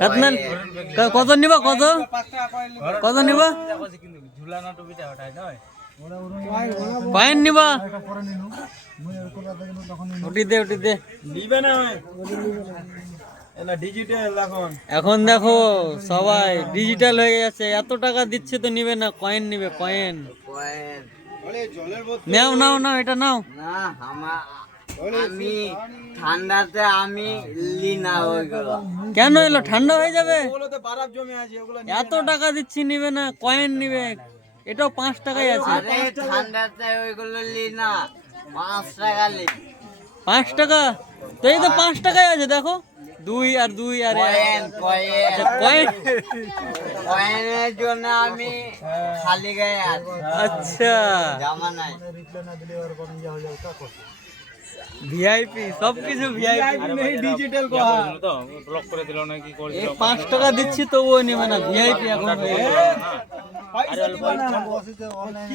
কত নেন কত নিবা কত কত নিবা কয়েন নিবা উঠি দে উঠি দে নিবে না এটা ডিজিটাল এখন দেখো সবাই ডিজিটাল হয়ে যাচ্ছে, এত টাকা দিচ্ছে তো নিবে না, কয়েন নিবে কয়েন। নাও নাও নাও এটা নাও। না আমি ঠান্ডাতে আমি লি না ওইগুলো। কেন এলো? ঠান্ডা হয়ে যাবে। ওগুলোতে বরফ জমে আছে ওগুলো এত টাকা দিচ্ছি নিবে না, কয়েন নিবে। এটাও 5 টাকাই আছে। আরে ঠান্ডাতে ওইগুলো লি না, 5 টাকা লি। 5 টাকা তো এই তো 5 টাকাই আছে দেখো, 2 আর 2 আর কয়েন কয়েন আচ্ছা কয়েন। কয়েনের জন্য আমি খালি গায়ে আছি, আচ্ছা জামা নাই। ভিআইপি সবকিছু ভিআইপি ডিজিটাল তো ব্লক করে দিল না কি করে 5 টাকা দিচ্ছি তবুও নেবে না, ভিআইপি এখন হয়ে গেছে।